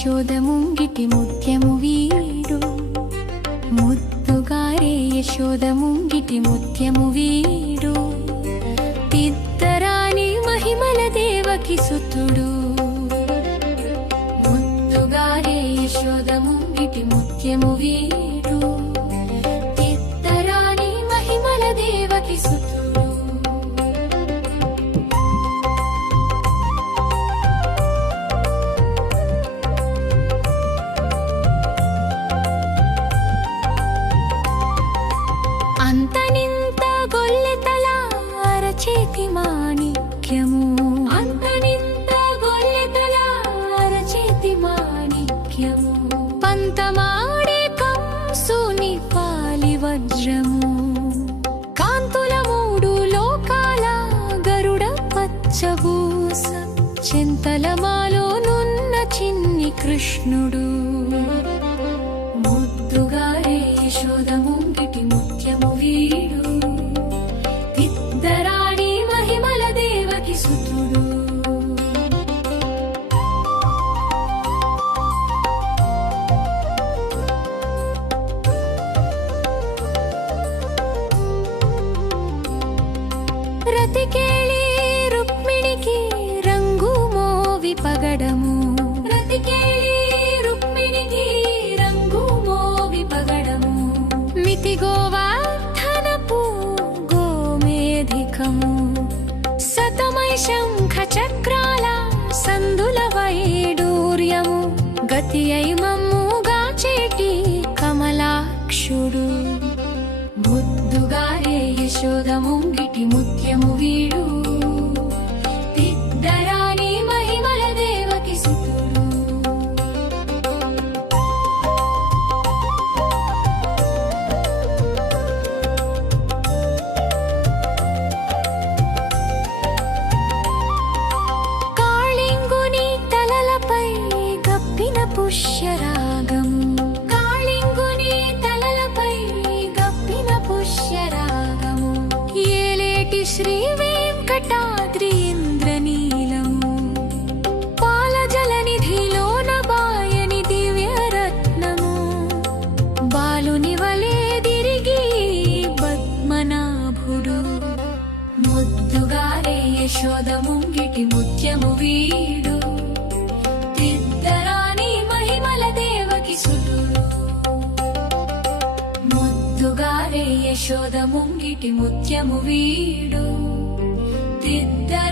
యశోద ముంగిటి ముత్యము వీడు ముద్దుగారే యశోద ముంగిటి ముత్యము వీడు తిద్దరాని మహిమల దేవకి సుతుడు ముద్దుగారే యశోద ముంగిటి ముత్యము వీడు తిద్దరాని మహిమల దేవకి సుతుడు అంతనింత గొల్లెతల అరచేతి మాణిక్యము అంతనింత గొల్లెతల అరచేతి మాణిక్యము పంతమాడే కంసుని పాలి వజ్రము కాంతుల మూడు లోకాల గరుడ పచ్చబూస చింతలమాలోనున్న చిన్ని కృష్ణుడు ముద్దుగారే యశోద ముంగిటి ముత్యము వీడు తిద్దరాని మహిమల దేవకి సుతుడు రతికేళి రుక్మిణికి రంగు మోవి పగడము రతికేళి రుక్మిణికి రంగు మోవి పగడము మితి గోవర్ధనపు గోమేధికము శతమై శంఖ చక్రాల సందుల వైడూర్యము గతి అయి మమ్ముగా చేటి కమలాక్షుడు ముద్దుగారే యశోద ముంగిటి ముత్యము వీడు తిద్దరాని మహిమల దేవకి సుతుడు కాళింగుని తలలపై గప్పిన పుష్యరాగము కాళింగుని తలలపై గప్పిన పుష్యరాగము ఏలేటి శ్రీ వెంకటాద్రి ఇంద్రనీలము పాలజలనిధిలోన బాయని దివ్యరత్నము బాలుని వలే తిరిగి పద్మనాభుడు ముద్దుగారే యశోద ముంగిటి ముత్యము వీడు తిద్దరాని మహిమల దేవకి సుతుడు ముద్దుగారే యశోద ముంగిటి ముత్యము వీడు తిద్దరాని